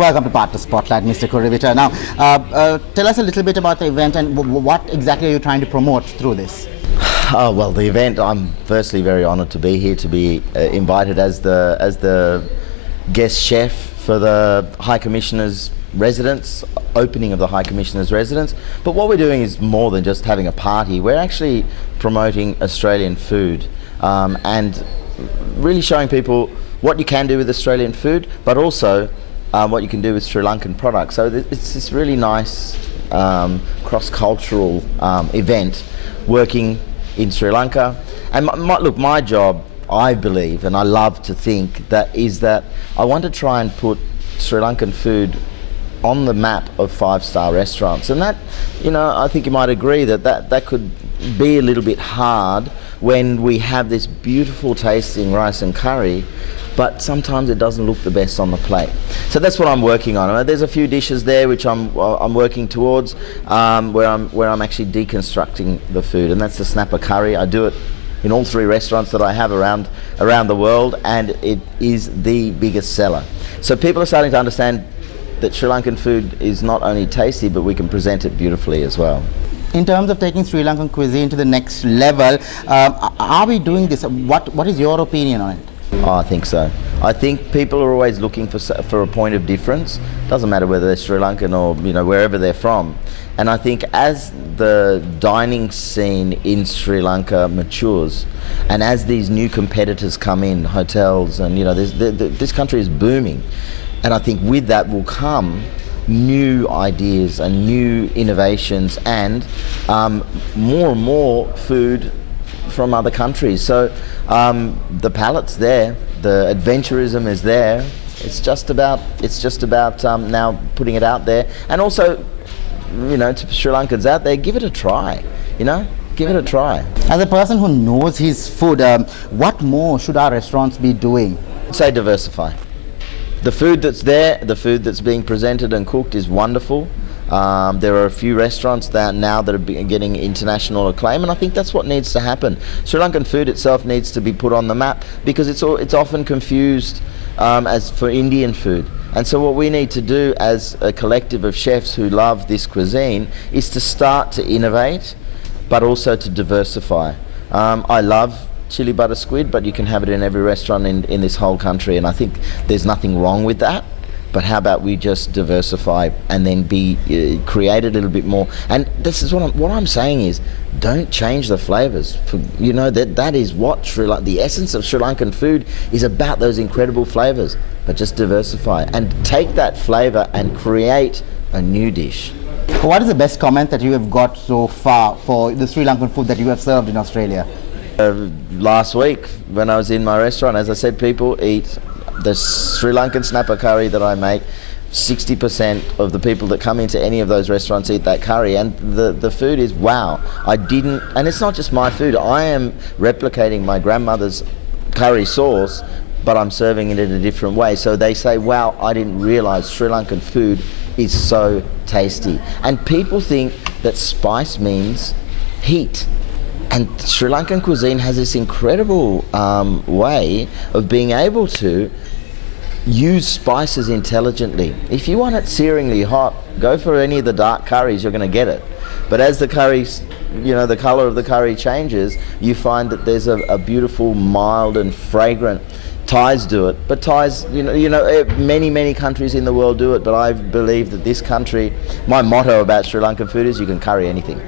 Welcome to Partner Spotlight, Mr. Kuruvita. Now, tell us a little bit about the event and what exactly are you trying to promote through this? Well, the event, I'm firstly very honoured to be here, to be invited as the guest chef for the High Commissioner's residence, opening of the High Commissioner's residence. But what we're doing is more than just having a party. We're actually promoting Australian food and really showing people what you can do with Australian food, but also what you can do with Sri Lankan products. So it's this really nice cross-cultural event working in Sri Lanka. And look, my job, I believe, and I love to think, that I want to try and put Sri Lankan food on the map of five-star restaurants. And that, I think you might agree that could be a little bit hard when we have this beautiful tasting rice and curry, but sometimes it doesn't look the best on the plate. So that's what I'm working on. There's a few dishes there which I'm working towards, where I'm actually deconstructing the food, and that's the snapper curry. I do it in all 3 restaurants that I have around the world, and it is the biggest seller. So people are starting to understand that Sri Lankan food is not only tasty, but we can present it beautifully as well. In terms of taking Sri Lankan cuisine to the next level, are we doing this? What is your opinion on it? Oh, I think so. I think people are always looking for a point of difference. Doesn't matter whether they're Sri Lankan or wherever they're from. And I think as the dining scene in Sri Lanka matures, and as these new competitors come in, hotels, and this country is booming, and I think with that will come new ideas and new innovations and more and more food from other countries. So the palate's there, the adventurism is there. It's just about now putting it out there, and also to Sri Lankans out there, give it a try. Give it a try. As a person who knows his food, what more should our restaurants be doing? I'd say diversify. The food that's there, the food that's being presented and cooked is wonderful. There are a few restaurants that are getting international acclaim, and I think that's what needs to happen. Sri Lankan food itself needs to be put on the map, because it's often confused as for Indian food. And so what we need to do as a collective of chefs who love this cuisine is to start to innovate, but also to diversify. I love chili butter squid, but you can have it in every restaurant in this whole country, and I think there's nothing wrong with that. But how about we just diversify and then create a little bit more? And this is what I'm saying is, don't change the flavors. That is what the essence of Sri Lankan food is about, those incredible flavors. But just diversify and take that flavor and create a new dish. What is the best comment that you have got so far for the Sri Lankan food that you have served in Australia? Last week when I was in my restaurant, as I said, people eat the Sri Lankan snapper curry that I make. 60% of the people that come into any of those restaurants eat that curry, and the food is wow. And it's not just my food. I am replicating my grandmother's curry sauce, but I'm serving it in a different way. So they say, wow, I didn't realize Sri Lankan food is so tasty. And people think that spice means heat. And Sri Lankan cuisine has this incredible way of being able to use spices intelligently. If you want it searingly hot, go for any of the dark curries, you're going to get it. But as the curries, the color of the curry changes, you find that there's a beautiful, mild and fragrant. Thais do it, but Thais, many countries in the world do it, but I believe that this country, my motto about Sri Lankan food is you can curry anything.